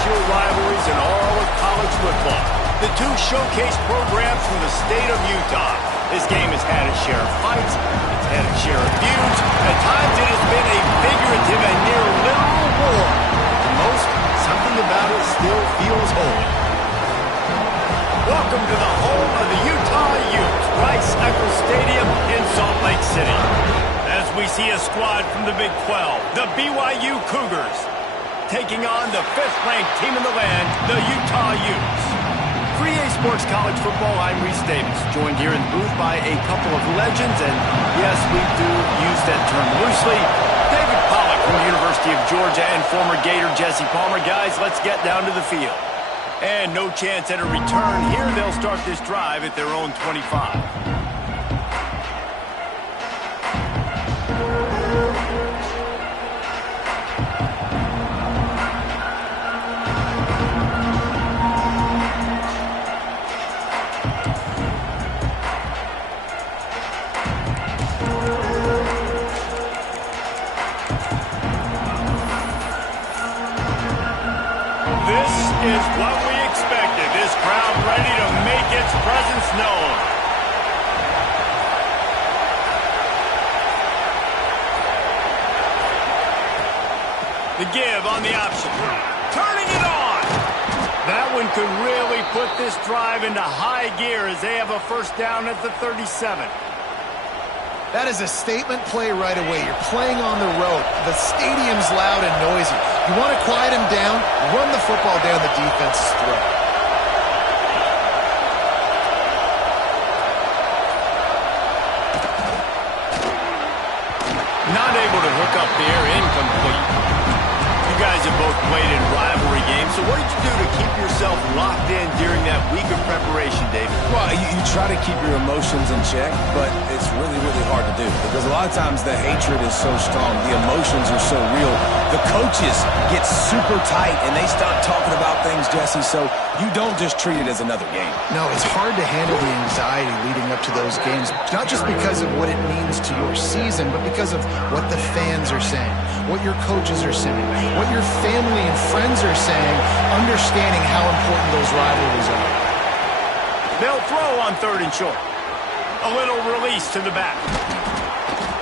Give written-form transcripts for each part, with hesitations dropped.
intellectual rivalries in all of college football. The two showcase programs from the state of Utah. This game has had its share of fights, it's had its share of feuds. At times it has been a figurative and near literal war. To most, something about it still feels holy. Welcome to the home of the Utah Utes, Rice-Eccles Stadium in Salt Lake City. As we see a squad from the Big 12, the BYU Cougars, taking on the 5th-ranked team in the land, the Utah Utes. For EA Sports College Football, I'm Reese Davis, joined here in the booth by a couple of legends, and yes, we do use that term loosely. David Pollack from the University of Georgia and former Gator Jesse Palmer. Guys, let's get down to the field. And no chance at a return here. They'll start this drive at their own 25. Is what we expected. This crowd ready to make its presence known. The give on the option. Turning it on. That one could really put this drive into high gear as they have a first down at the 37. That is a statement play right away. You're playing on the road. The stadium's loud and noisy. You want to quiet him down, run the football down the defense's throat. Not able to hook up there, incomplete. You guys have both played in rivalry games, so what did you do to keep yourself locked in during that week of preparation, David? Well, you try to keep your emotions in check, but it's really, really hard to do because a lot of times the hatred is so strong, the emotions are so real. The coaches get super tight and they start talking about things, Jesse, so you don't just treat it as another game. No, it's hard to handle the anxiety leading up to those games, not just because of what it means to your season, but because of what the fans are saying, what your coaches are saying, what your family and friends are saying, understanding how important those rivalries are. They'll throw on 3rd and short. A little release to the back.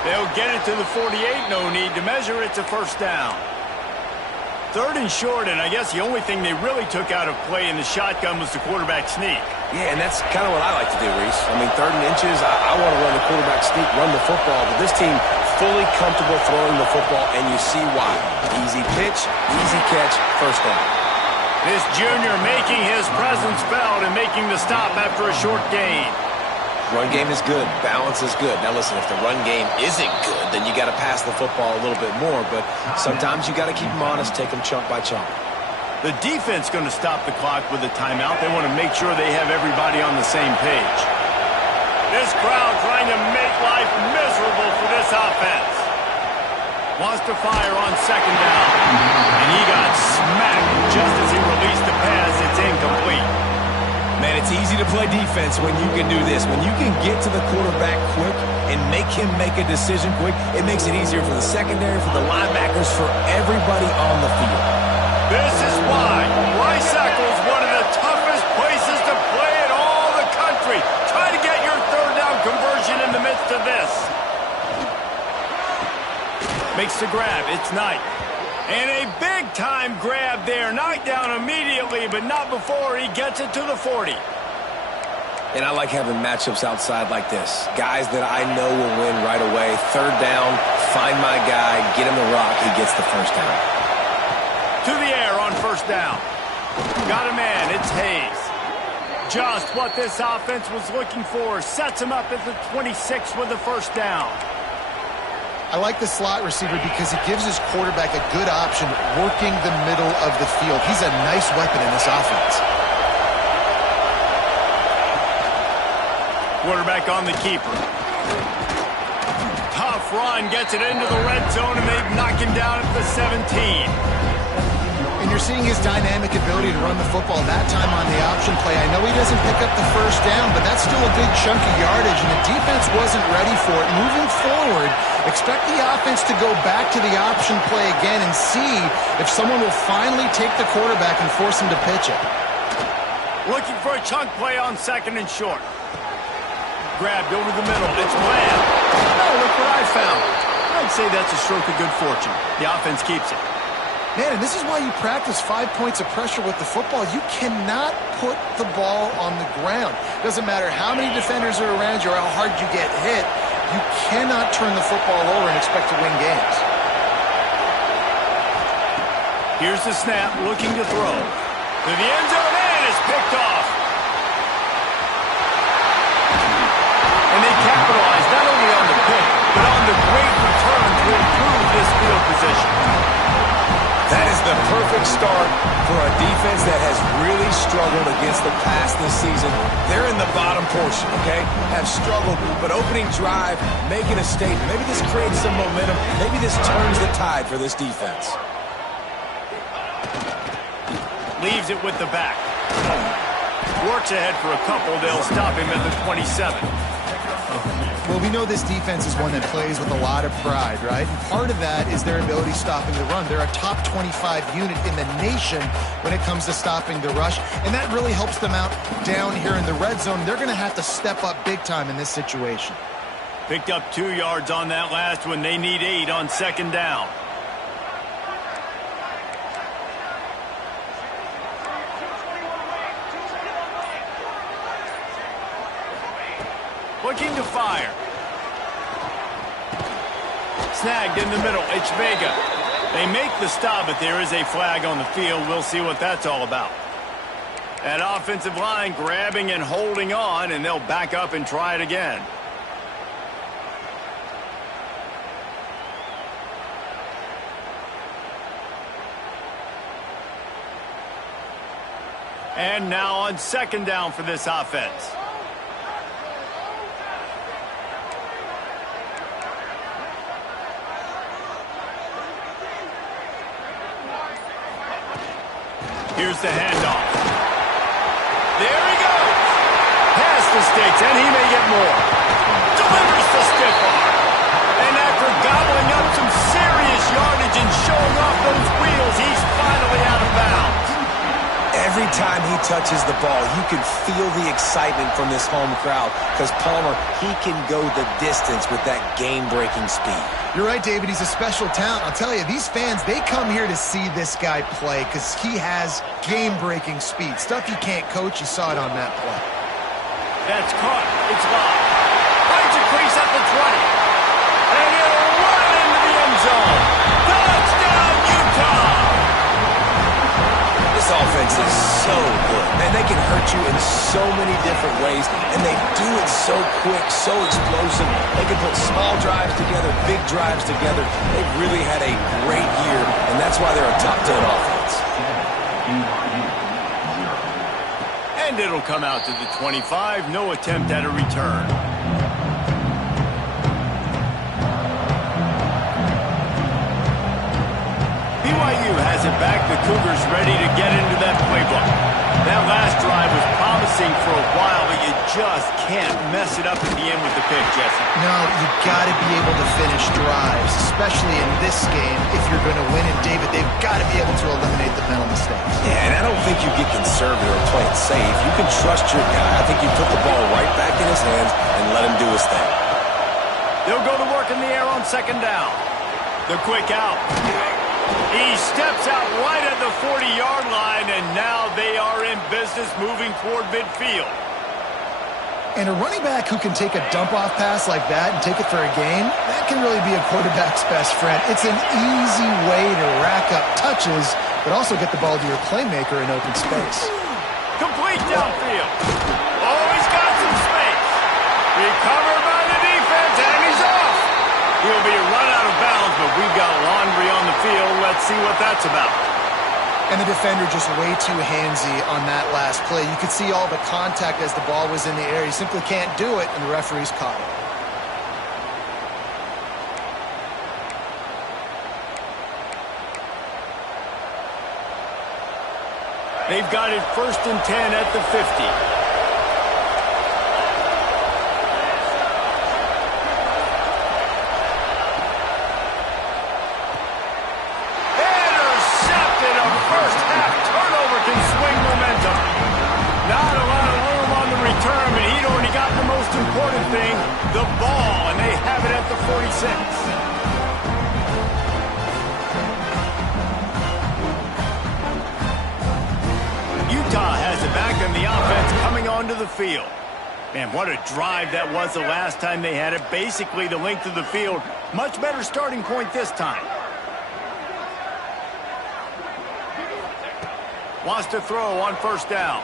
They'll get it to the 48. No need to measure. It's a first down. 3rd and short, and I guess the only thing they really took out of play in the shotgun was the quarterback sneak. Yeah, and that's kind of what I like to do, Reese. I mean, 3rd and inches, I want to run the quarterback sneak, run the football, but this team fully comfortable throwing the football, and you see why. Easy pitch, easy catch, first down. This junior making his presence felt and making the stop after a short gain. Run game is good. Balance is good. Now, listen, if the run game isn't good, then you got to pass the football a little bit more, but sometimes you got to keep them honest, take them chunk by chunk. The defense going to stop the clock with a timeout. They want to make sure they have everybody on the same page. This crowd trying to make life miserable for this offense. Wants to fire on 2nd down. And he got smacked just as he released the pass. It's incomplete. Man, it's easy to play defense when you can do this. When you can get to the quarterback quick and make him make a decision quick, it makes it easier for the secondary, for the linebackers, for everybody on the field. This is why Rice-Eccles, one of the toughest places to play in all the country. Try to get your 3rd down conversion in the midst of this. Makes the grab. It's Knight. And a big-time grab there. Knocked down immediately, but not before he gets it to the 40. And I like having matchups outside like this. Guys that I know will win right away. 3rd down, find my guy, get him the rock, he gets the first down. To the air on 1st down. Got a man, it's Hayes. Just what this offense was looking for. Sets him up at the 26 with the first down. I like the slot receiver because he gives his quarterback a good option working the middle of the field. He's a nice weapon in this offense. Quarterback on the keeper. Tough run, gets it into the red zone, and they knock him down at the 17. And you're you're seeing his dynamic ability to run the football that time on the option play. I know he doesn't pick up the first down, but that's still a big chunk of yardage, and the defense wasn't ready for it. Moving forward, expect the offense to go back to the option play again and see if someone will finally take the quarterback and force him to pitch it. Looking for a chunk play on 2nd and short. Grabbed over the middle. It's Lamb. Oh, look what I found. I'd say that's a stroke of good fortune. The offense keeps it. Man, and this is why you practice 5 points of pressure with the football. You cannot put the ball on the ground. Doesn't matter how many defenders are around you or how hard you get hit. You cannot turn the football over and expect to win games. Here's the snap, looking to throw. To the end zone, and it's picked off. And they capitalize not only on the pick, but on the great return to improve this field position. That is the perfect start for a defense that has really struggled against the pass this season. They're in the bottom portion, okay? Have struggled, but opening drive, making a statement. Maybe this creates some momentum. Maybe this turns the tide for this defense. Leaves it with the back. Works ahead for a couple. They'll stop him at the 27. Well, we know this defense is one that plays with a lot of pride, right? And part of that is their ability stopping the run. They're a top 25 unit in the nation when it comes to stopping the rush, and that really helps them out down here in the red zone. They're going to have to step up big time in this situation. Picked up 2 yards on that last one. They need 8 on 2nd down. Looking to fire. Snagged in the middle. It's Vega. They make the stop, but there is a flag on the field. We'll see what that's all about. That offensive line grabbing and holding on, and they'll back up and try it again. And now on 2nd down for this offense. Here's the handoff. There he goes. Past the sticks, and he may get more. Delivers the stiff arm. And after gobbling up some serious yardage and showing off those wheels, he's finally out of bounds. Every time he touches the ball, you can feel the excitement from this home crowd because Palmer, he can go the distance with that game-breaking speed. You're right, David. He's a special talent. I'll tell you, these fans, they come here to see this guy play because he has game-breaking speed. Stuff you can't coach. You saw it on that play. That's caught. It's live. Finds a crease at the 20. And he'll run into the end zone. Touchdown, Utah! This offense is so good, and they can hurt you in so many different ways, and they do it so quick, so explosive. They can put small drives together, big drives together. They've really had a great year, and that's why they're a top 10 offense. And it'll come out to the 25. No attempt at a return. BYU has it back. The Cougars ready to get into that playbook. That last drive was promising for a while, but you just can't mess it up at the end with the pick, Jesse. No, you got to be able to finish drives, especially in this game. If you're going to win it, David, they've got to be able to eliminate the mental mistakes. Yeah, and I don't think you get conservative or play it safe. You can trust your guy. I think you put the ball right back in his hands and let him do his thing. They'll go to work in the air on 2nd down. The quick out. He steps out right at the 40-yard line, and now they are in business moving toward midfield. And a running back who can take a dump-off pass like that and take it for a gain, that can really be a quarterback's best friend. It's an easy way to rack up touches, but also get the ball to your playmaker in open space. Complete downfield. Oh, he's got some space. Recovered by the defense, and he's off. He'll be run out of bounds, but we've got laundry on the field. Let's see what that's about. And the defender just way too handsy on that last play. You could see all the contact as the ball was in the air. He simply can't do it, and the referee's caught it. They've got it 1st and 10 at the 50. Intercepted. A first half turnover can swing momentum. Not a lot of room on the return, but he'd already got the most important thing, the ball, and they have it at the 46. Utah has it back in the offense coming onto the field. Man, what a drive that was the last time they had it. Basically the length of the field. Much better starting point this time. Wants to throw on 1st down.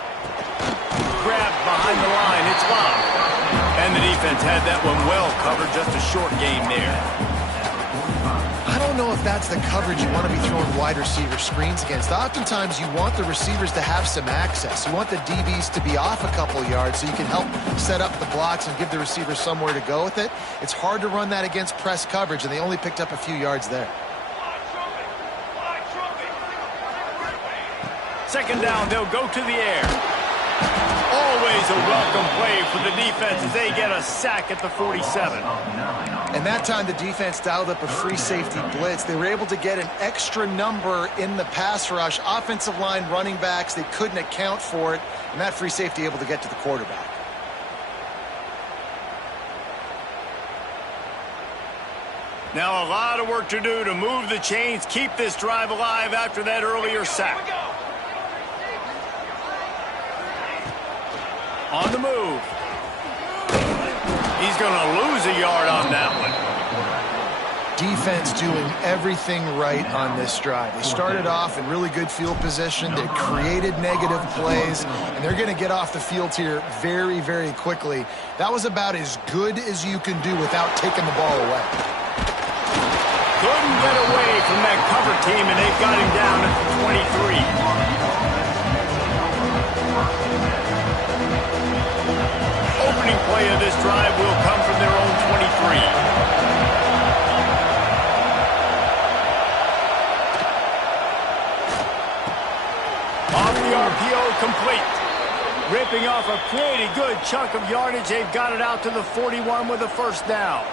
Grabbed behind the line. It's locked. And the defense had that one well covered. Just a short game there. I don't know if that's the coverage you want to be throwing wide receiver screens against. Oftentimes, you want the receivers to have some access. You want the DBs to be off a couple yards so you can help set up the blocks and give the receivers somewhere to go with it. It's hard to run that against press coverage, and they only picked up a few yards there. 2nd down, they'll go to the air. Always a welcome play for the defense as they get a sack at the 47. And that time the defense dialed up a free safety blitz. They were able to get an extra number in the pass rush. Offensive line, running backs, they couldn't account for it. And that free safety able to get to the quarterback. Now a lot of work to do to move the chains, keep this drive alive after that earlier sack. On the move. He's going to lose a yard on that one. Defense doing everything right on this drive. They started off in really good field position. They created negative plays, and they're going to get off the field here very, very quickly. That was about as good as you can do without taking the ball away. Couldn't get away from that cover team, and they've got him down at the 23. Opening play of this drive will come from their own 23. Off the RPO, complete. Ripping off a pretty good chunk of yardage. They've got it out to the 41 with a 1st down.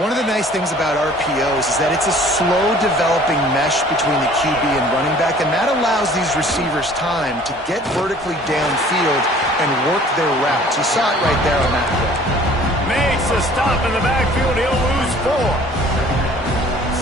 One of the nice things about RPOs is that it's a slow developing mesh between the QB and running back, and that allows these receivers time to get vertically downfield and work their routes. You saw it right there on that play. Makes a stop in the backfield. He'll lose 4.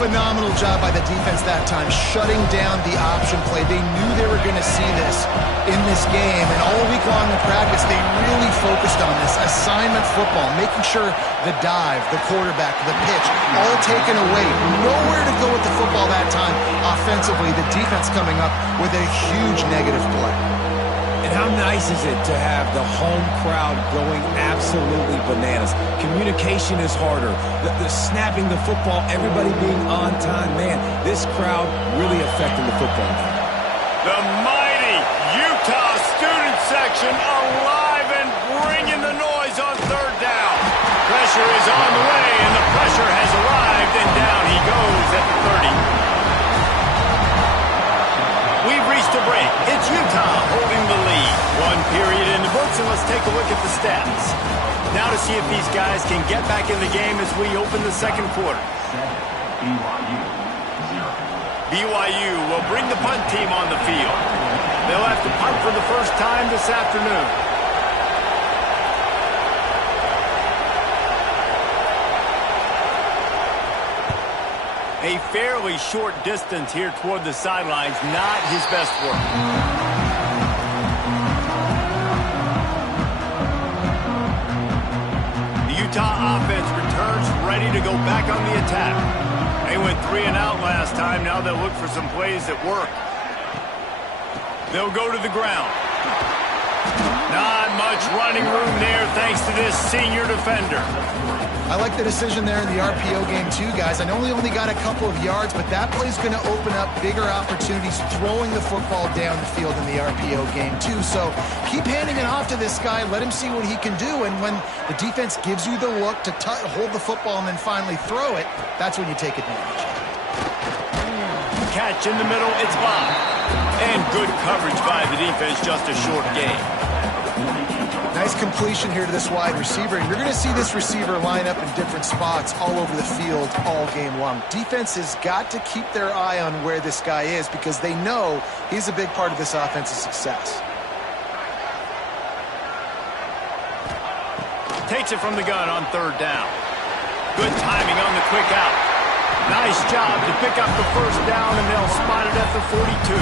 Phenomenal job by the defense that time, shutting down the option play. They knew they were going to see this in this game, and all week long in practice, they really focused on this assignment football, making sure the dive, the quarterback, the pitch, all taken away. Nowhere to go with the football that time offensively. The defense coming up with a huge negative play. And how nice is it to have the home crowd going absolutely bananas? Communication is harder. The snapping the football, everybody being on time. Man, this crowd really affecting the football game. The mighty Utah student section alive and bringing the noise on 3rd down. Pressure is on the way, and the pressure has arrived, and down he goes at the 30. We've reached a break. It's Utah holding the lead. 1 period in the books, and let's take a look at the stats. Now to see if these guys can get back in the game as we open the 2nd quarter. BYU will bring the punt team on the field. They'll have to punt for the 1st time this afternoon. A fairly short distance here toward the sidelines, not his best work. The Utah offense returns ready to go back on the attack. They went 3 and out last time. Now they'll look for some plays that work. They'll go to the ground. Not much running room there thanks to this senior defender. I like the decision there in the RPO game too, guys. I know he only got a couple of yards, but that play's going to open up bigger opportunities throwing the football down the field in the RPO game too. So keep handing it off to this guy. Let him see what he can do. And when the defense gives you the look to hold the football and then finally throw it, that's when you take advantage. Catch mismatch in the middle. It's blocked. And good coverage by the defense, just a short game. Nice completion here to this wide receiver. And you're going to see this receiver line up in different spots all over the field all game long. Defense has got to keep their eye on where this guy is because they know he's a big part of this offense's success. Takes it from the gun on third down. Good timing on the quick out. Nice job to pick up the first down, and they'll spot it at the 42.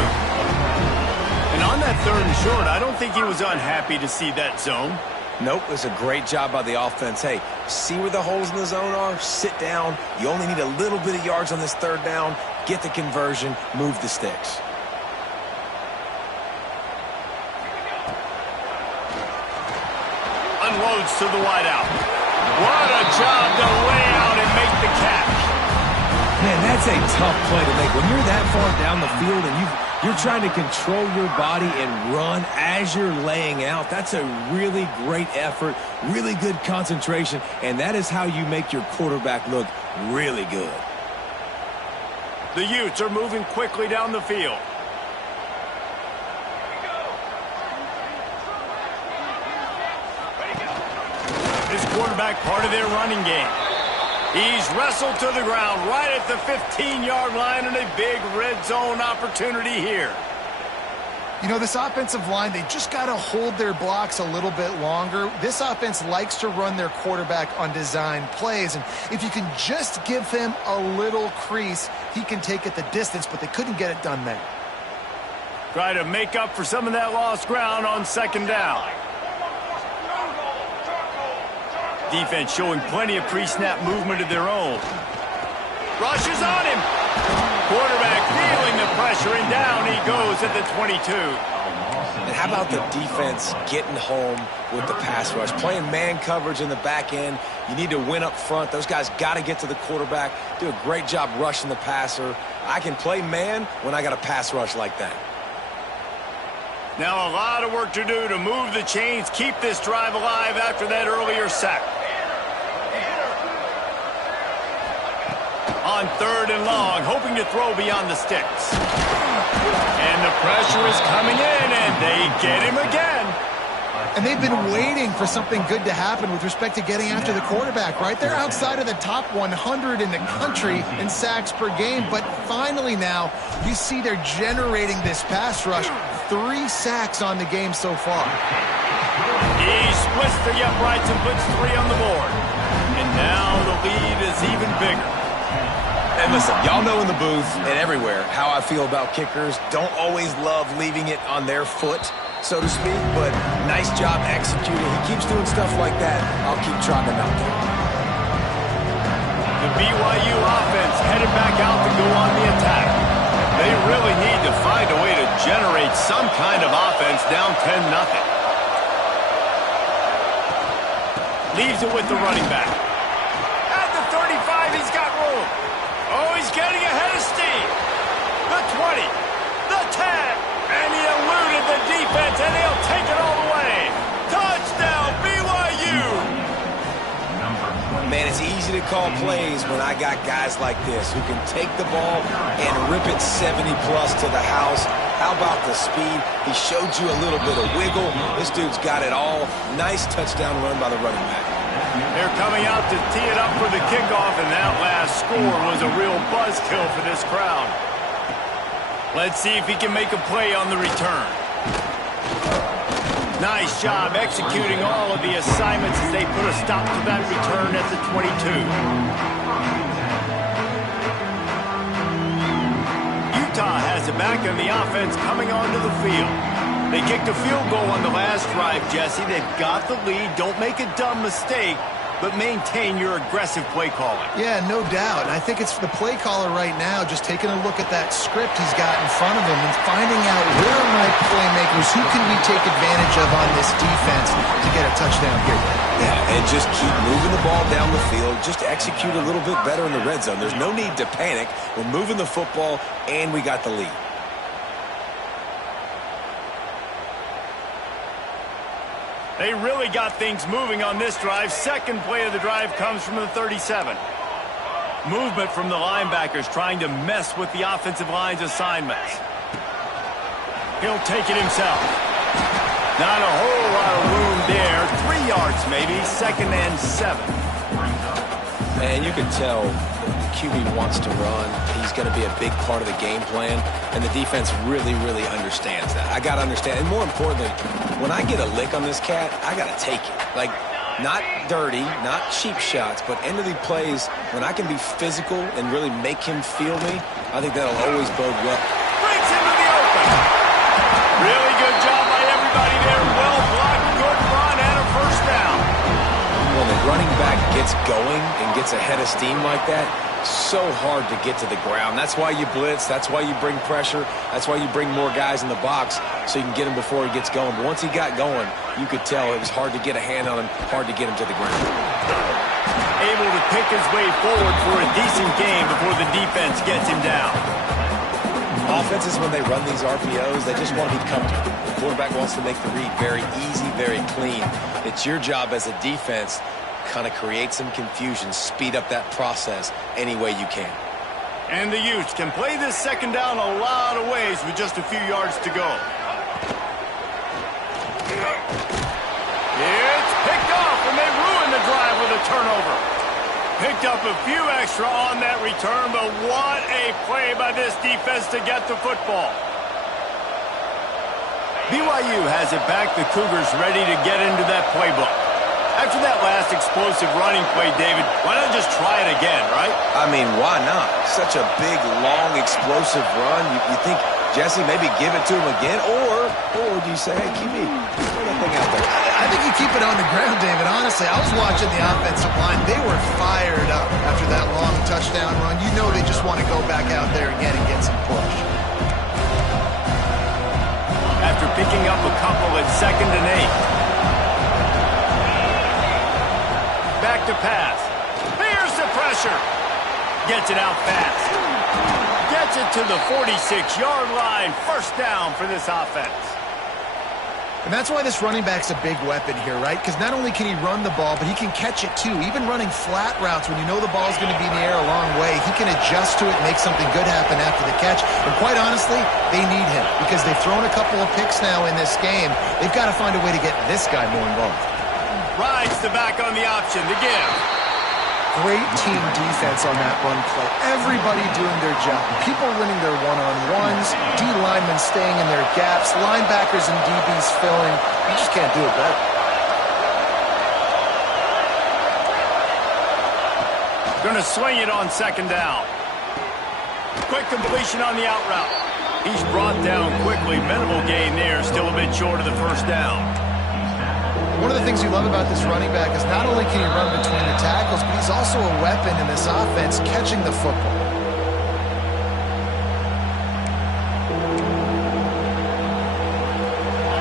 And on that third and short, I don't think he was unhappy to see that zone. Nope, it was a great job by the offense. Hey, see where the holes in the zone are? Sit down. You only need a little bit of yards on this third down. Get the conversion. Move the sticks. Unloads to the wideout. What a job to lay out and make the catch. Man, that's a tough play to make. When you're that far down the field and you're trying to control your body and run as you're laying out, that's a really great effort, really good concentration, and that is how you make your quarterback look really good. The Utes are moving quickly down the field. This quarterback part of their running game. He's wrestled to the ground right at the 15-yard line and a big red zone opportunity here. You know, this offensive line, they just got to hold their blocks a little bit longer. This offense likes to run their quarterback on design plays, and if you can just give him a little crease, he can take it the distance, but they couldn't get it done there. Try to make up for some of that lost ground on second down. Defense showing plenty of pre-snap movement of their own. Rushes on him. Quarterback feeling the pressure, and down he goes at the 22. And how about the defense getting home with the pass rush? Playing man coverage in the back end. You need to win up front. Those guys got to get to the quarterback. Do a great job rushing the passer. I can play man when I got a pass rush like that. Now a lot of work to do to move the chains, keep this drive alive after that earlier sack. On third and long, hoping to throw beyond the sticks. And the pressure is coming in, and they get him again. And they've been waiting for something good to happen with respect to getting after the quarterback, right? They're outside of the top 100 in the country in sacks per game, but finally now you see they're generating this pass rush. 3 sacks on the game so far. He splits the uprights and puts 3 on the board. And now the lead is even bigger. And listen, y'all know in the booth and everywhere how I feel about kickers. Don't always love leaving it on their foot, so to speak, but nice job executing. He keeps doing stuff like that. I'll keep trotting him out there. The BYU offense headed back out to go on the attack. They really need to find a way to generate some kind of offense down 10-0. Leaves it with the running back. At the 35, he's got room. Oh, he's getting ahead of steam. The 20, the 10, and he eluded the defense, and he'll take it all the way. Touchdown, BYU! Man, it's easy to call plays when I got guys like this who can take the ball and rip it 70-plus to the house. How about the speed? He showed you a little bit of wiggle. This dude's got it all. Nice touchdown run by the running back. They're coming out to tee it up for the kickoff, and that last score was a real buzzkill for this crowd. Let's see if he can make a play on the return. Nice job executing all of the assignments as they put a stop to that return at the 22. Utah has it back on the offense coming onto the field. They kicked a field goal on the last drive, Jesse. They've got the lead. Don't make a dumb mistake, but maintain your aggressive play calling. Yeah, no doubt. And I think it's the play caller right now just taking a look at that script he's got in front of him and finding out where are my playmakers, who can we take advantage of on this defense to get a touchdown here. Yeah, and just keep moving the ball down the field. Just execute a little bit better in the red zone. There's no need to panic. We're moving the football, and we got the lead. They really got things moving on this drive. Second play of the drive comes from the 37. Movement from the linebackers trying to mess with the offensive line's assignments. He'll take it himself. Not a whole lot of room there. 3 yards maybe, 2nd and 7. Man, you can tell the QB wants to run. He's going to be a big part of the game plan, and the defense really, really understands that. I got to understand, and more importantly, when I get a lick on this cat, I got to take it. Like, not dirty, not cheap shots, but end of the plays, when I can be physical and really make him feel me, I think that'll always bode well. Brings him to the open. Really good job by everybody there. Well blocked, good run, and a first down. When the running back gets going and gets ahead of steam like that, so hard to get to the ground. That's why you blitz. That's why you bring pressure. That's why you bring more guys in the box so you can get him before he gets going. But once he got going, you could tell it was hard to get a hand on him, hard to get him to the ground. Able to pick his way forward for a decent game before the defense gets him down. Offenses, when they run these RPOs, they just want to be comfortable. The quarterback wants to make the read very easy, very clean. It's your job as a defense kind of create some confusion, speed up that process any way you can. And the Utes can play this 2nd down a lot of ways with just a few yards to go. It's picked off, and they ruin the drive with a turnover. Picked up a few extra on that return, but what a play by this defense to get the football. BYU has it back. The Cougars ready to get into that playbook. After that last explosive running play, David, why not just try it again, right? I mean, why not? Such a big, long, explosive run. You think, Jesse, maybe give it to him again? Or do you say, hey, QB, throw that thing out there? I think you keep it on the ground, David. Honestly, I was watching the offensive line. They were fired up after that long touchdown run. You know they just want to go back out there again and get some push. After picking up a couple at 2nd and 8. Back to pass. Here's the pressure. Gets it out fast. Gets it to the 46-yard line. First down for this offense. And that's why this running back's a big weapon here, right? Because not only can he run the ball, but he can catch it too. Even running flat routes when you know the ball's going to be in the air a long way, he can adjust to it and make something good happen after the catch. And quite honestly, they need him because they've thrown a couple of picks now in this game. They've got to find a way to get this guy more involved. Rides the back on the option to give. Great team defense on that run play. Everybody doing their job. People winning their one-on-ones, D linemen staying in their gaps, linebackers and DBs filling. You just can't do it better. Going to swing it on 2nd down. Quick completion on the out route. He's brought down quickly. Minimal gain there, still a bit short of the first down. One of the things you love about this running back is not only can he run between the tackles, but he's also a weapon in this offense catching the football.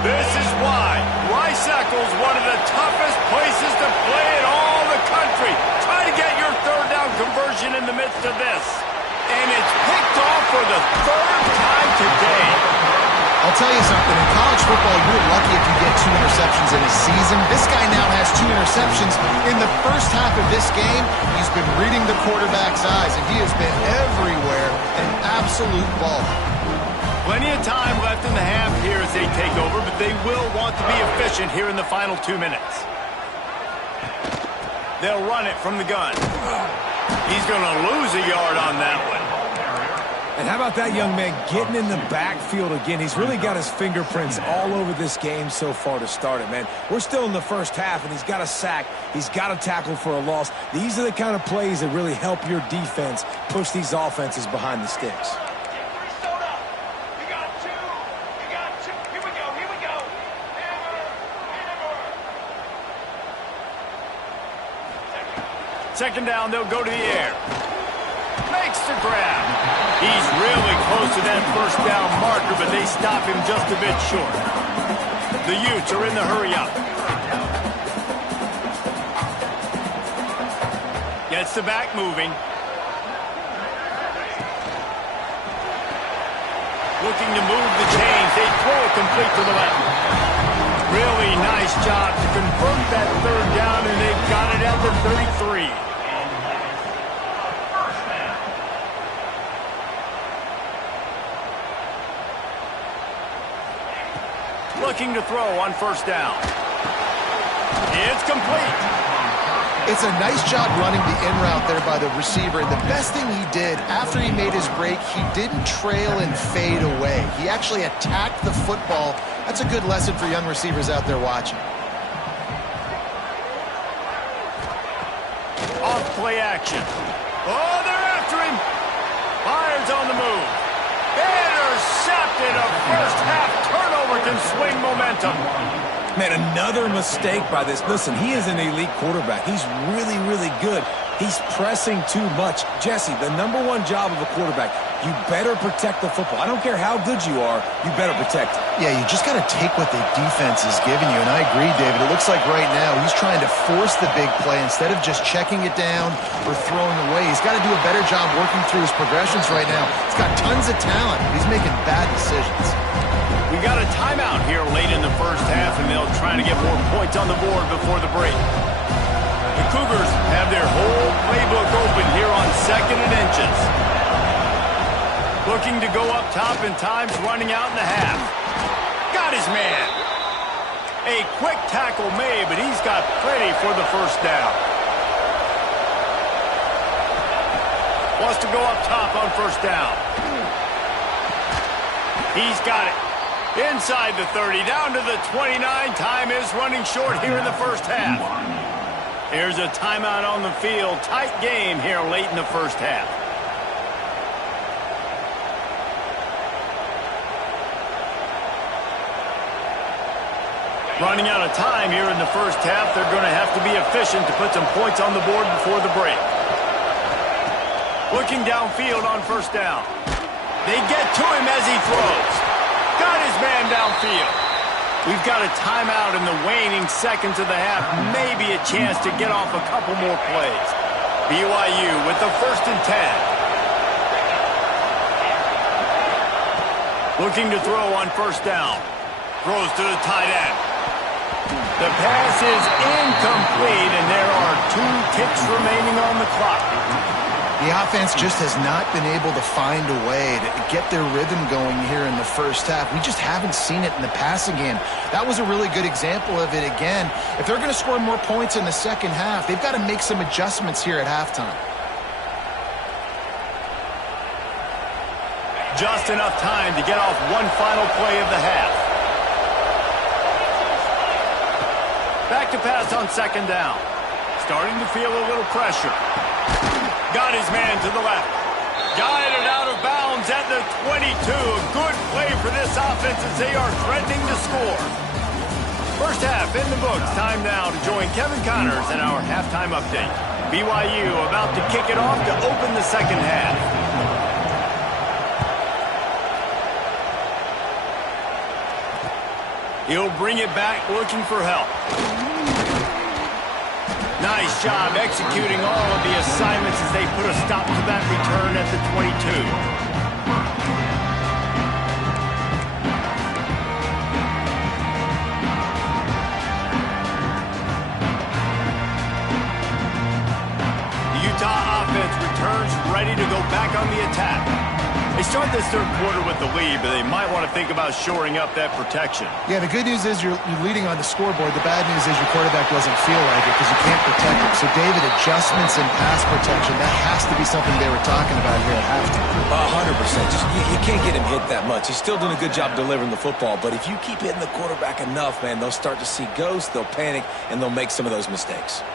This is why Rice-Eccles, one of the toughest places to play in all the country. Try to get your 3rd down conversion in the midst of this. And it's picked off for the 3rd time today. I'll tell you something, in college football, you're lucky if you get 2 interceptions in a season. This guy now has 2 interceptions. In the first half of this game, he's been reading the quarterback's eyes, and he has been everywhere, an absolute ball. Plenty of time left in the half here as they take over, but they will want to be efficient here in the final 2 minutes. They'll run it from the gun. He's going to lose a yard on that one. And how about that young man getting in the backfield again? He's really got his fingerprints all over this game so far to start it, man. We're still in the first half, and he's got a sack. He's got a tackle for a loss. These are the kind of plays that really help your defense push these offenses behind the sticks. Second down, they'll go to the air. Makes the grab. He's really close to that first down marker, but they stop him just a bit short. The Utes are in the hurry-up. Gets the back moving. Looking to move the chains. They throw it complete to the left. Really nice job to convert that 3rd down, and they've got it at the 33. looking to throw on first down. It's complete. It's a nice job running the in route there by the receiver. And the best thing he did after he made his break, he didn't trail and fade away. He actually attacked the football. That's a good lesson for young receivers out there watching. Off play action. Oh, they're after him. Byers on the move. Intercepted. A first half turnover can swing momentum. Man, another mistake by this. Listen, he is an elite quarterback. He's really, really good. He's pressing too much. Jesse, the number one job of a quarterback, you better protect the football. I don't care how good you are, you better protect it. Yeah, you just got to take what the defense is giving you. And I agree, David. It looks like right now he's trying to force the big play instead of just checking it down or throwing away. He's got to do a better job working through his progressions right now. He's got tons of talent. He's making bad decisions. We got a timeout here late in the first half, and they'll try to get more points on the board before the break. The Cougars have their whole playbook open here on 2nd and inches. Looking to go up top in times running out in the half. Got his man. A quick tackle made, but he's got plenty for the first down. Wants to go up top on first down. He's got it. Inside the 30, down to the 29. Time is running short here in the first half. Here's a timeout on the field. Tight game here late in the first half. Running out of time here in the first half. They're going to have to be efficient to put some points on the board before the break. Looking downfield on first down. They get to him as he throws. Got his man downfield. We've got a timeout in the waning seconds of the half. Maybe a chance to get off a couple more plays. BYU with the 1st and 10. Looking to throw on first down. Throws to the tight end. The pass is incomplete, and there are 2 ticks remaining on the clock. The offense just has not been able to find a way to get their rhythm going here in the first half. We just haven't seen it in the passing game. That was a really good example of it again. If they're going to score more points in the second half, they've got to make some adjustments here at halftime. Just enough time to get off one final play of the half. Back to pass on second down. Starting to feel a little pressure. Got his man to the left. Guided out of bounds at the 22. A good play for this offense as they are threatening to score. First half in the books. Time now to join Kevin Connors in our halftime update. BYU about to kick it off to open the second half. He'll bring it back looking for help. Nice job executing all of the assignments as they put a stop to that return at the 22. The Utah offense returns ready to go back on the attack. They start this third quarter with the lead, but they might want to think about shoring up that protection. Yeah, the good news is you're leading on the scoreboard. The bad news is your quarterback doesn't feel like it because you can't protect him. So, David, adjustments in pass protection, that has to be something they were talking about here at halftime. 100%. Just, you can't get him hit that much. He's still doing a good job delivering the football, but if you keep hitting the quarterback enough, man, they'll start to see ghosts, they'll panic, and they'll make some of those mistakes.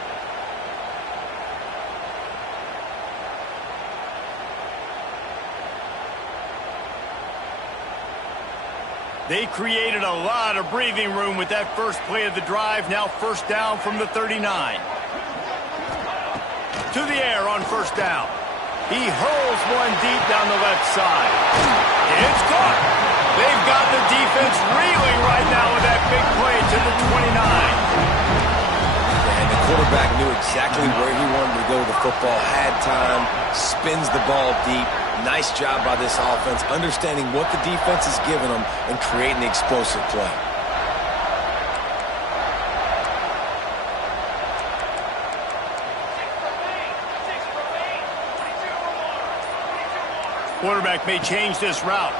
They created a lot of breathing room with that first play of the drive. Now first down from the 39. To the air on first down. He hurls one deep down the left side. It's caught. They've got the defense reeling right now with that big play to the 29. And the quarterback knew exactly where he wanted to go with the football, had time, spins the ball deep. Nice job by this offense, understanding what the defense is giving them and creating the explosive play. Quarterback may change this route.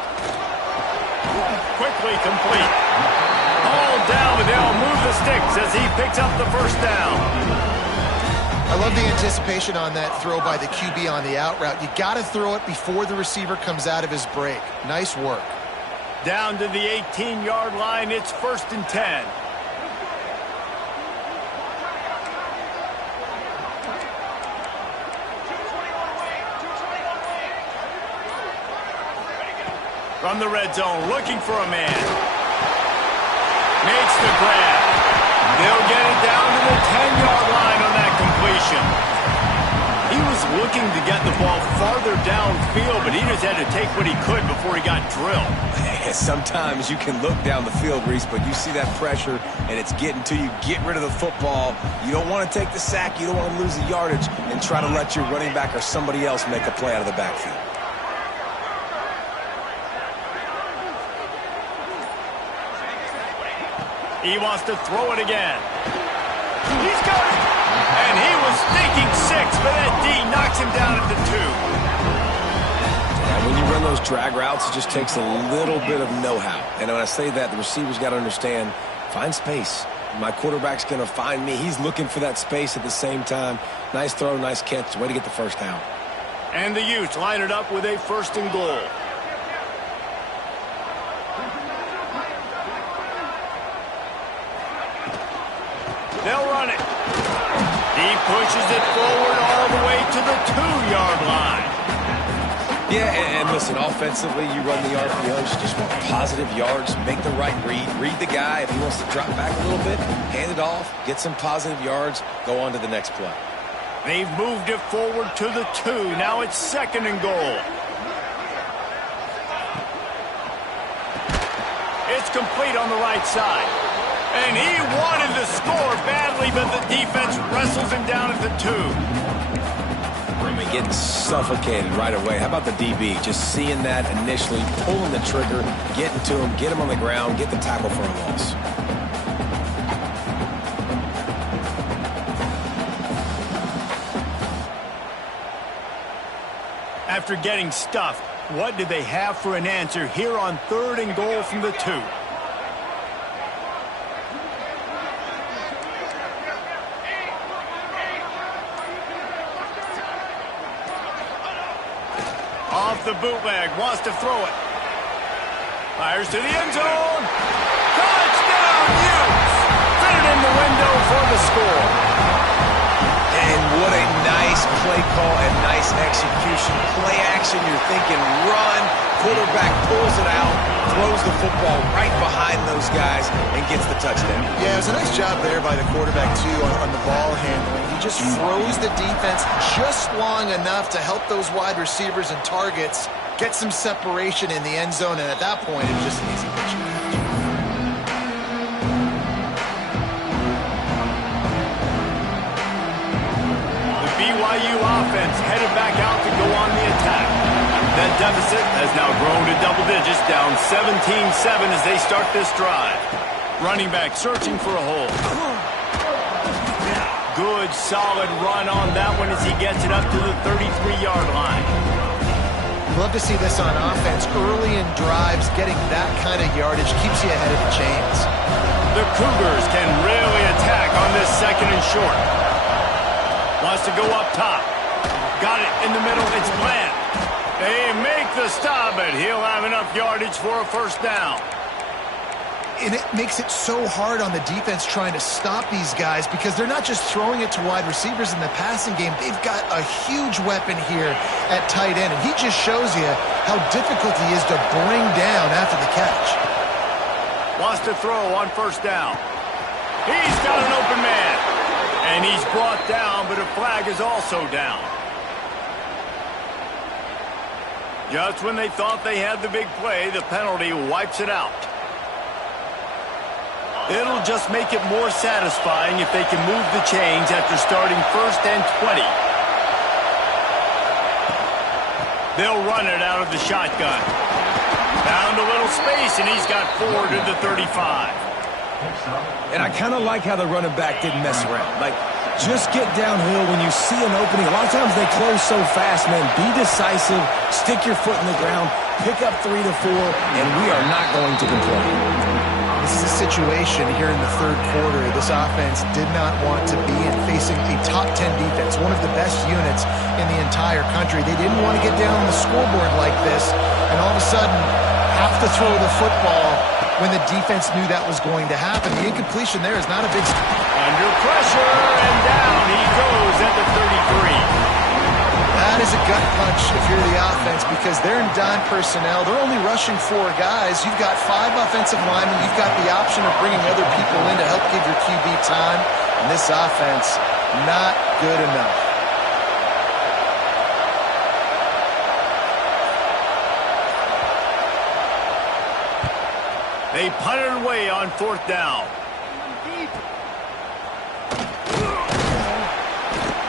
Quickly complete. down, but they'll move the sticks as he picks up the first down. I love the anticipation on that throw by the QB on the out route. You got to throw it before the receiver comes out of his break. Nice work. Down to the 18-yard line, it's 1st and 10. From the red zone, looking for a man. Makes the grab. They'll get it down to the 10-yard line on that completion. He was looking to get the ball farther downfield, but he just had to take what he could before he got drilled. Sometimes you can look down the field, Reese, but you see that pressure, and it's getting to you. Get rid of the football. You don't want to take the sack. You don't want to lose the yardage and try to let your running back or somebody else make a play out of the backfield. He wants to throw it again. He's got it. And he was thinking 6, but that D knocks him down at the 2. And when you run those drag routes, it just takes a little bit of know-how. And when I say that, the receiver's got to understand, find space. My quarterback's going to find me. He's looking for that space at the same time. Nice throw, nice catch. Way to get the first down. And the Utes line it up with a 1st and goal. They'll run it. He pushes it forward all the way to the 2-yard line. Yeah, and listen, offensively, you run the RPOs. You just want positive yards. Make the right read. Read the guy. If he wants to drop back a little bit, hand it off. Get some positive yards. Go on to the next play. They've moved it forward to the 2. Now it's 2nd and goal. It's complete on the right side. And he wanted to score badly, but the defense wrestles him down at the 2. I mean, getting suffocated right away. How about the DB? Just seeing that initially, pulling the trigger, getting to him, get him on the ground, get the tackle for a loss. After getting stuffed, what did they have for an answer here on 3rd and goal from the 2? Off the bootleg, wants to throw it. Fires to the end zone. Touchdown, Utes! Fit it in the window for the score. And what a nice play call and nice execution. Play action, you're thinking run. Quarterback pulls it out, throws the football right behind those guys, and gets the touchdown. Yeah, it was a nice job there by the quarterback, too, on the ball handling. He just froze the defense just long enough to help those wide receivers and targets get some separation in the end zone, and at that point, it was just an easy pitch. The BYU offense headed back out to go on the attack. That deficit has now grown to double digits, down 17-7 as they start this drive. Running back searching for a hole. Good, solid run on that one as he gets it up to the 33-yard line. Love to see this on offense. Early in drives, getting that kind of yardage keeps you ahead of the chains. The Cougars can really attack on this 2nd and short. Wants to go up top. Got it in the middle. It's Bland. They make the stop, but he'll have enough yardage for a 1st down. And it makes it so hard on the defense trying to stop these guys because they're not just throwing it to wide receivers in the passing game. They've got a huge weapon here at tight end, and he just shows you how difficult he is to bring down after the catch. Wants to throw on 1st down. He's got an open man. And he's brought down, but a flag is also down. Just when they thought they had the big play, the penalty wipes it out. It'll just make it more satisfying if they can move the chains after starting 1st and 20. They'll run it out of the shotgun. Found a little space, and he's got 4 to the 35. And I kind of like how the running back didn't mess around. Like, just get downhill when you see an opening. A lot of times they close so fast, man. Be decisive, stick your foot in the ground, pick up 3 to 4, and we are not going to complain. This is a situation here in the third quarter this offense did not want to be in, facing a top 10 defense, one of the best units in the entire country. They didn't want to get down on the scoreboard like this and all of a sudden have to throw the football when the defense knew that was going to happen. The incompletion there is not a big... Under pressure, and down he goes at the 33. That is a gut punch if you're the offense because they're in dime personnel. They're only rushing 4 guys. You've got 5 offensive linemen. You've got the option of bringing other people in to help give your QB time. And this offense, not good enough. They punted it away on 4th down.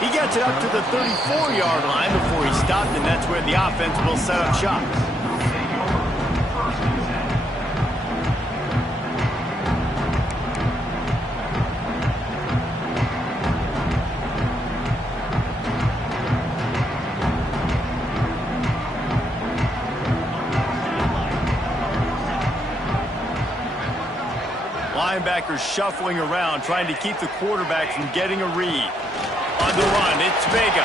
He gets it up to the 34-yard line before he stopped, and that's where the offense will set up shop. Linebackers shuffling around, trying to keep the quarterback from getting a read. On the run, it's Vega.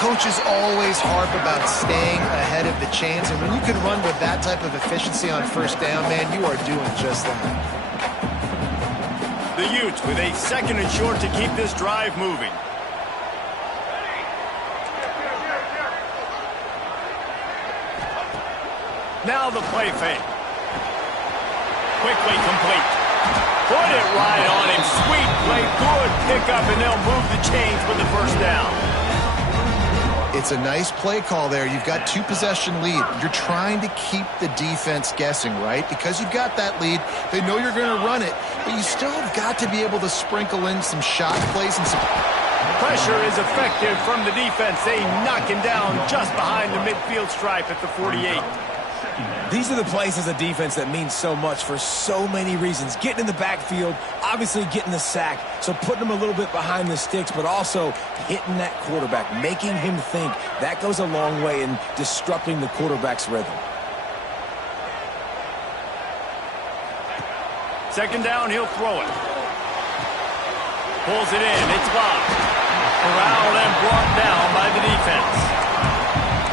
Coaches always harp about staying ahead of the chains, and when you can run with that type of efficiency on 1st down, man, you are doing just that. The Utes with a 2nd and short to keep this drive moving. Now the play fake. Quickly complete. Put it right on him. Sweet play. Good pickup, and they'll move the chains with the 1st down. It's a nice play call there. You've got 2-possession lead. You're trying to keep the defense guessing, right? Because you've got that lead. They know you're going to run it, but you still have got to be able to sprinkle in some shot plays and some... Pressure is effective from the defense. They knock him down just behind the midfield stripe at the 48. These are the plays as a defense that mean so much for so many reasons. Getting in the backfield, obviously getting the sack, so putting them a little bit behind the sticks, but also hitting that quarterback, making him think. That goes a long way in disrupting the quarterback's rhythm. 2nd down, he'll throw it. Pulls it in, it's blocked. Corralled and brought down by the defense.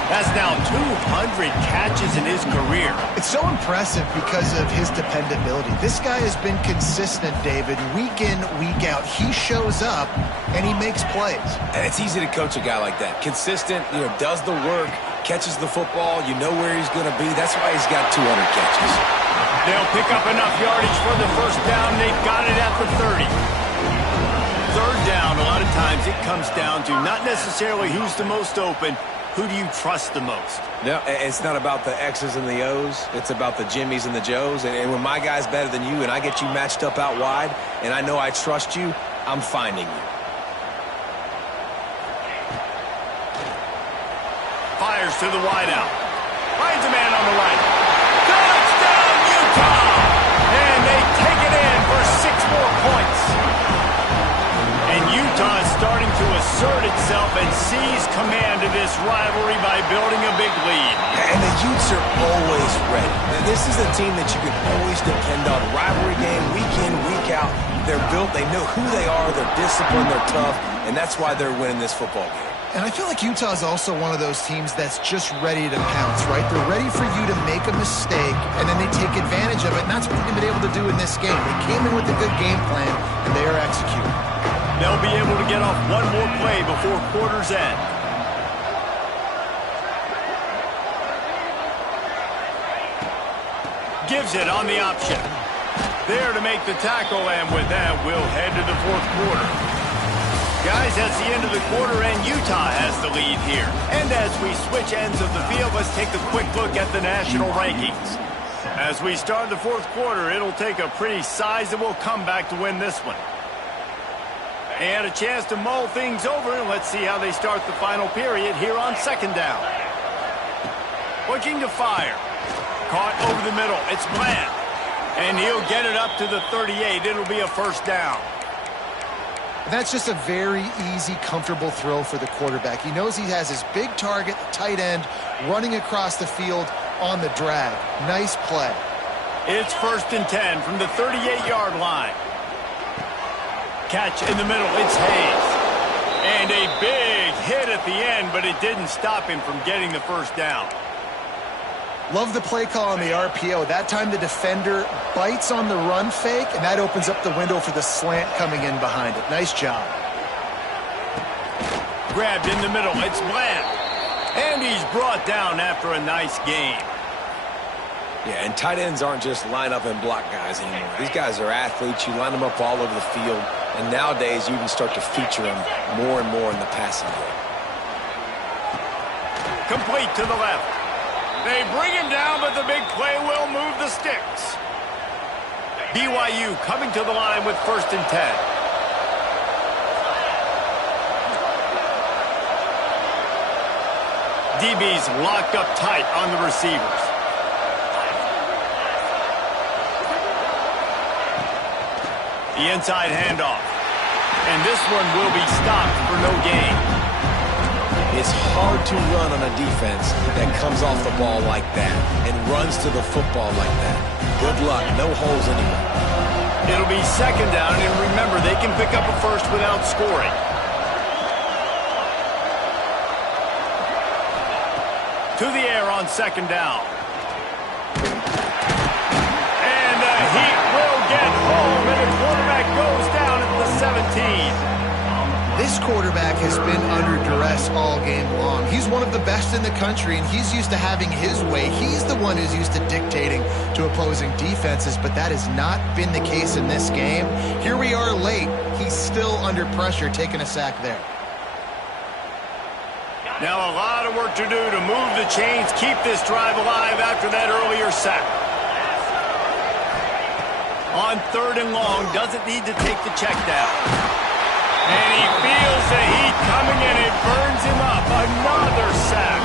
That's now 200 catches in his career. It's so impressive because of his dependability. This guy has been consistent, David, week in, week out. He shows up, and he makes plays. And it's easy to coach a guy like that. Consistent, does the work, catches the football, you know where he's going to be. That's why he's got 200 catches. They'll pick up enough yardage for the 1st down. They've got it at the 30. 3rd down, a lot of times it comes down to not necessarily who's the most open. Who do you trust the most? No, it's not about the X's and the O's. It's about the Jimmys and the Joes. And when my guy's better than you and I get you matched up out wide and I know I trust you, I'm finding you. Fires to the wideout. Finds a man on the right. Touchdown, Utah! And they take it in for 6 more points. And Utah is starting to assert itself and seize command of this rivalry by building a big lead. And the Utes are always ready. This is a team that you can always depend on. Rivalry game, week in, week out. They're built, they know who they are, they're disciplined, they're tough, and that's why they're winning this football game. And I feel like Utah is also one of those teams that's just ready to pounce, right? They're ready for you to make a mistake, and then they take advantage of it, and that's what they've been able to do in this game. They came in with a good game plan, and they are executing. They'll be able to get off one more play before quarter's end. Gives it on the option. There to make the tackle, and with that, we'll head to the 4th quarter. Guys, that's the end of the quarter, and Utah has the lead here. And as we switch ends of the field, let's take a quick look at the national rankings. As we start the 4th quarter, it'll take a pretty sizable comeback to win this one. And a chance to mull things over, and let's see how they start the final period here on 2nd down. Looking to fire. Caught over the middle. It's Bland. And he'll get it up to the 38. It'll be a 1st down. That's just a very easy, comfortable throw for the quarterback. He knows he has his big target, the tight end, running across the field on the drag. Nice play. It's 1st and 10 from the 38-yard line. Catch in the middle. It's Hayes. And a big hit at the end, but it didn't stop him from getting the first down. Love the play call on the RPO. That time the defender bites on the run fake, and that opens up the window for the slant coming in behind it. Nice job. Grabbed in the middle. It's Bland. And he's brought down after a nice game. Yeah, and tight ends aren't just line up and block guys anymore. These guys are athletes. You line them up all over the field. And nowadays, you can start to feature them more and more in the passing game. Complete to the left. They bring him down, but the big play will move the sticks. BYU coming to the line with 1st and 10. DB's locked up tight on the receivers. The inside handoff. And this one will be stopped for no gain. It's hard to run on a defense that comes off the ball like that and runs to the football like that. Good luck. No holes anywhere. It'll be 2nd down, and remember, they can pick up a first without scoring. To the air on 2nd down. And the Heat will get home, and the quarterback goes down at the 17. This quarterback has been under duress all game long. He's one of the best in the country, and he's used to having his way. He's the one who's used to dictating to opposing defenses, but that has not been the case in this game. Here we are late. He's still under pressure, taking a sack there. Now a lot of work to do to move the chains, keep this drive alive after that earlier sack. On 3rd and long, doesn't need to take the check down. And he feels the heat coming and it burns him up. Another sack.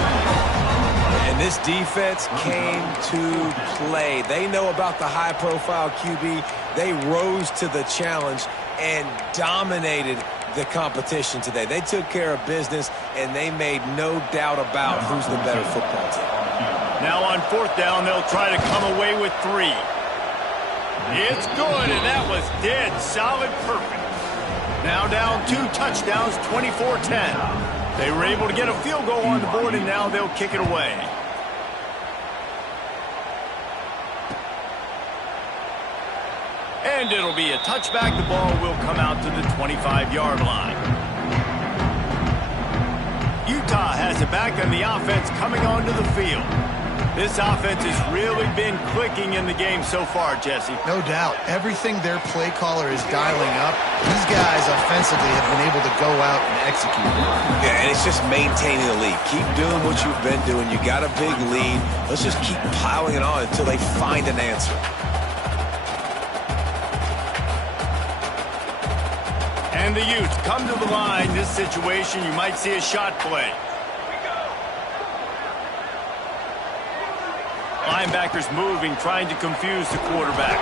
And this defense came to play. They know about the high-profile QB. They rose to the challenge and dominated the competition today. They took care of business, and they made no doubt about who's the better football team. Now on 4th down, they'll try to come away with 3. It's good, and that was dead solid perfect. Now down 2 touchdowns, 24-10. They were able to get a field goal on the board, and now they'll kick it away. And it'll be a touchback. The ball will come out to the 25-yard line. Utah has it back on the offense coming onto the field. This offense has really been clicking in the game so far, Jesse. No doubt. Everything their play caller is dialing up, these guys offensively have been able to go out and execute. Yeah, and it's just maintaining the lead. Keep doing what you've been doing. You got a big lead. Let's just keep piling it on until they find an answer. And the Utes come to the line. This situation, you might see a shot play. Linebackers moving, trying to confuse the quarterback.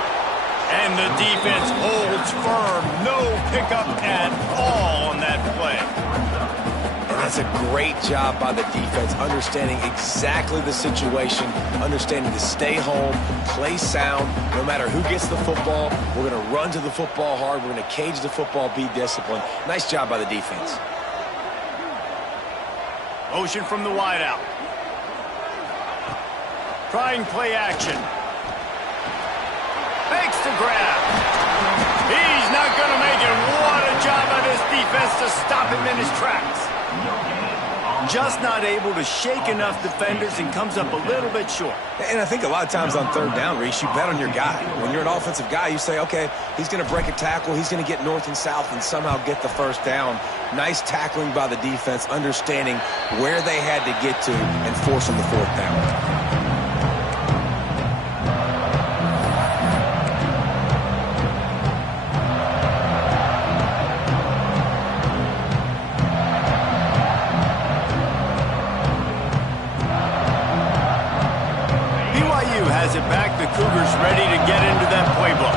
And the defense holds firm. No pickup at all on that play. And that's a great job by the defense, understanding exactly the situation, understanding to stay home, play sound. No matter who gets the football, we're going to run to the football hard. We're going to cage the football, be disciplined. Nice job by the defense. Motion from the wideout. Trying play action. Fakes to grab. He's not going to make it. What a job by this defense to stop him in his tracks. Just not able to shake enough defenders and comes up a little bit short. And I think a lot of times on 3rd down, Reese, you bet on your guy. When you're an offensive guy, you say, okay, he's going to break a tackle. He's going to get north and south and somehow get the 1st down. Nice tackling by the defense, understanding where they had to get to and forcing the 4th down. Has it back. The Cougars ready to get into that playbook.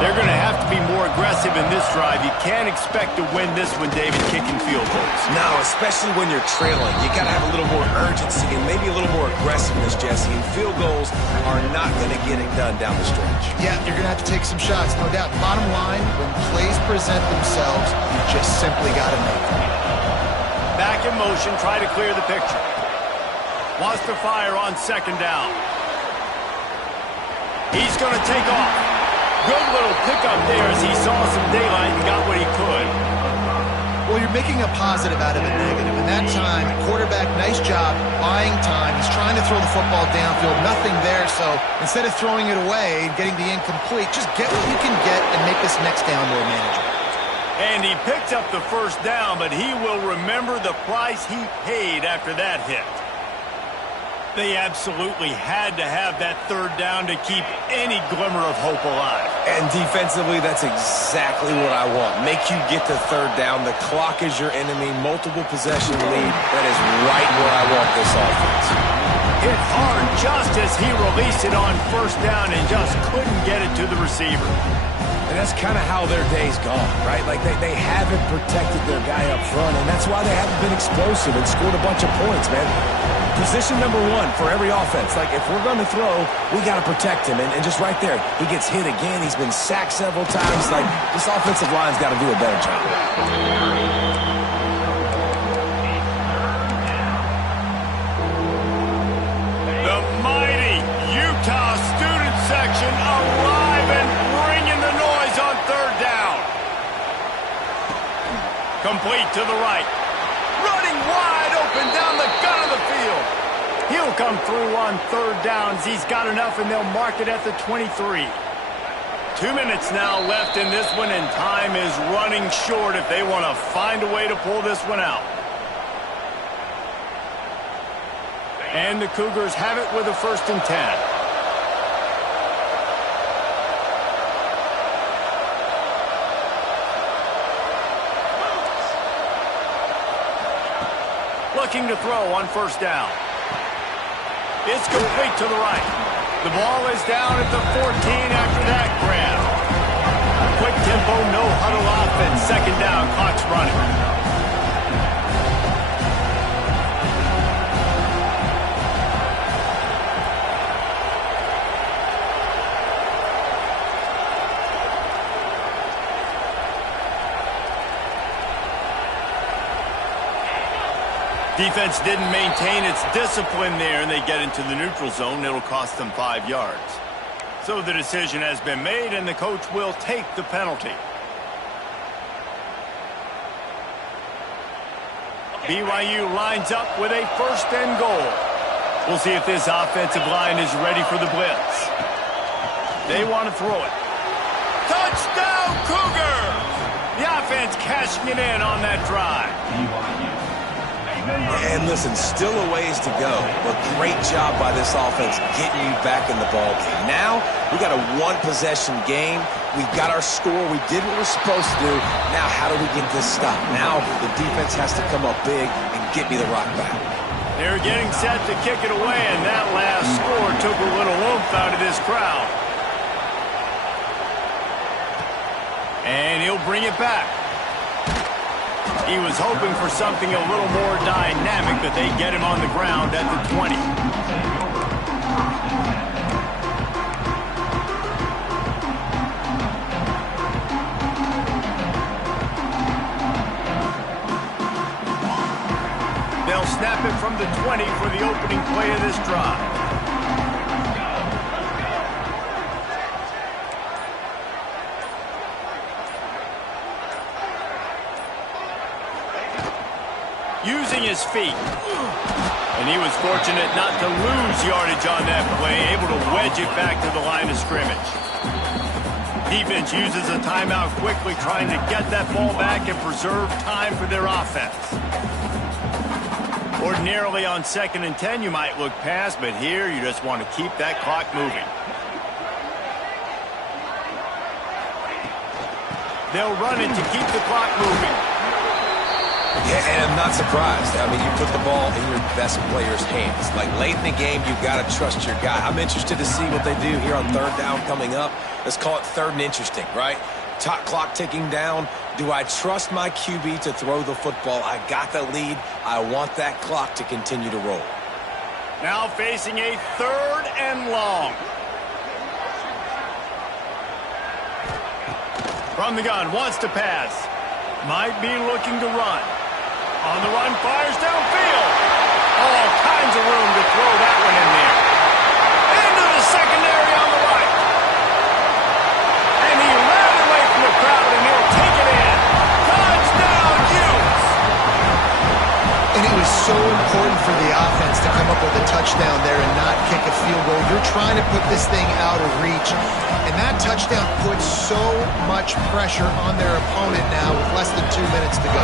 They're going to have to be more aggressive in this drive. You can't expect to win this one, David, kicking field goals. No, especially when you're trailing. You got to have a little more urgency and maybe a little more aggressiveness, Jesse. And field goals are not going to get it done down the stretch. Yeah, you're going to have to take some shots, no doubt. Bottom line, when plays present themselves, you just simply got to make them. Back in motion, try to clear the picture. Wants to fire on second down. He's going to take off. Good little pickup there as he saw some daylight and got what he could. Well, you're making a positive out of a negative. And that time, quarterback, nice job, buying time. He's trying to throw the football downfield. Nothing there, so instead of throwing it away and getting the incomplete, just get what you can get and make this next down more manageable. And he picked up the first down, but he will remember the price he paid after that hit. They absolutely had to have that third down to keep any glimmer of hope alive. And defensively, that's exactly what I want. Make you get the third down. The clock is your enemy. Multiple possession lead. That is right where I want this offense. Hit hard just as he released it on first down and just couldn't get it to the receiver. And that's kind of how their day's gone, right? Like they haven't protected their guy up front, and that's why they haven't been explosive and scored a bunch of points, man. Position number one for every offense. Like, if we're going to throw, we got to protect him. And just right there, he gets hit again. He's been sacked several times. Like, this offensive line's got to do a better job. The mighty Utah student section alive and bringing the noise on third down. Complete to the right. Running wide open down the gut of the field. He'll come through on third downs. He's got enough, and they'll mark it at the 23. 2 minutes now left in this one, and time is running short if they want to find a way to pull this one out. And the Cougars have it with a 1st and 10. Looking to throw on first down. It's complete to the right. The ball is down at the 14 after that grab. Quick tempo, no huddle offense. Second down, clock's running. Defense didn't maintain its discipline there, and they get into the neutral zone. It'll cost them 5 yards. So the decision has been made, and the coach will take the penalty. BYU lines up with a 1st and goal. We'll see if this offensive line is ready for the blitz. They want to throw it. Touchdown, Cougars! The offense cashing it in on that drive. And listen, still a ways to go, but great job by this offense getting you back in the ballgame. Now, we got a one-possession game. We got our score. We did what we're supposed to do. Now, how do we get this stopped? Now, the defense has to come up big and get me the rock back. They're getting set to kick it away, and that last score took a little oomph out of this crowd. And he'll bring it back. He was hoping for something a little more dynamic, but they get him on the ground at the 20. They'll snap it from the 20 for the opening play of this drive. Using his feet. And he was fortunate not to lose yardage on that play, able to wedge it back to the line of scrimmage. Defense uses a timeout quickly, trying to get that ball back and preserve time for their offense. Ordinarily on 2nd and 10, you might look past, but here you just want to keep that clock moving. They'll run it to keep the clock moving. Yeah, and I'm not surprised. I mean, you put the ball in your best player's hands. Like, late in the game, you've got to trust your guy. I'm interested to see what they do here on third down coming up. Let's call it 3rd and interesting, right? clock ticking down. Do I trust my QB to throw the football? I got the lead. I want that clock to continue to roll. Now facing a 3rd and long. From the gun, wants to pass. Might be looking to run. On the run, fires downfield. All kinds of room to throw that one in there. Into the secondary on the right. And he ran away from the crowd, and he'll take it in. Touchdown, Utes! And it was so important for the offense to come up with a touchdown there and not kick a field goal. You're trying to put this thing out of reach. And that touchdown puts so much pressure on their opponent now with less than 2 minutes to go.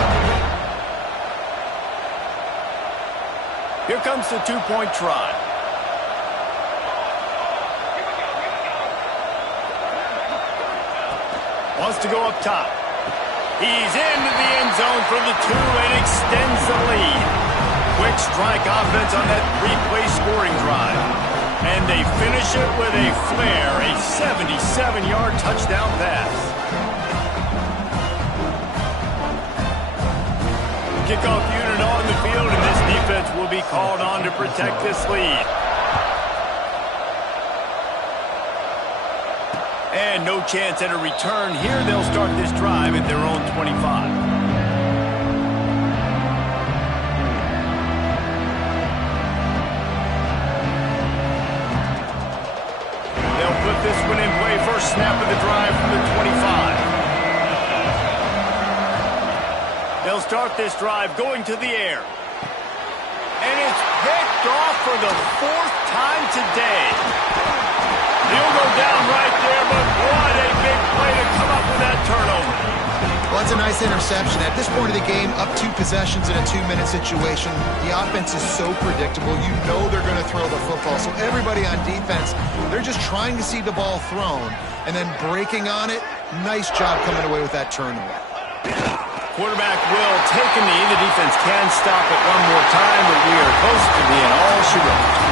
Here comes the 2-point try. Wants to go up top. He's into the end zone for the 2 and extends the lead. Quick strike offense on that 3-play scoring drive. And they finish it with a flair, a 77-yard touchdown pass. Kickoff unit on the field, and this defense will be called on to protect this lead. And no chance at a return here. They'll start this drive at their own 25. This one in play, first snap of the drive from the 25. They'll start this drive going to the air. And it's picked off for the 4th time today. He'll go down right there, but what a big play to come up with that turnover. Well, that's a nice interception. At this point of the game, up 2 possessions in a 2-minute situation, the offense is so predictable. You know they're going to throw the football. So everybody on defense, they're just trying to see the ball thrown and then breaking on it. Nice job coming away with that turnover. Quarterback will take a knee. The defense can stop it one more time, but we are close to being all she wrote.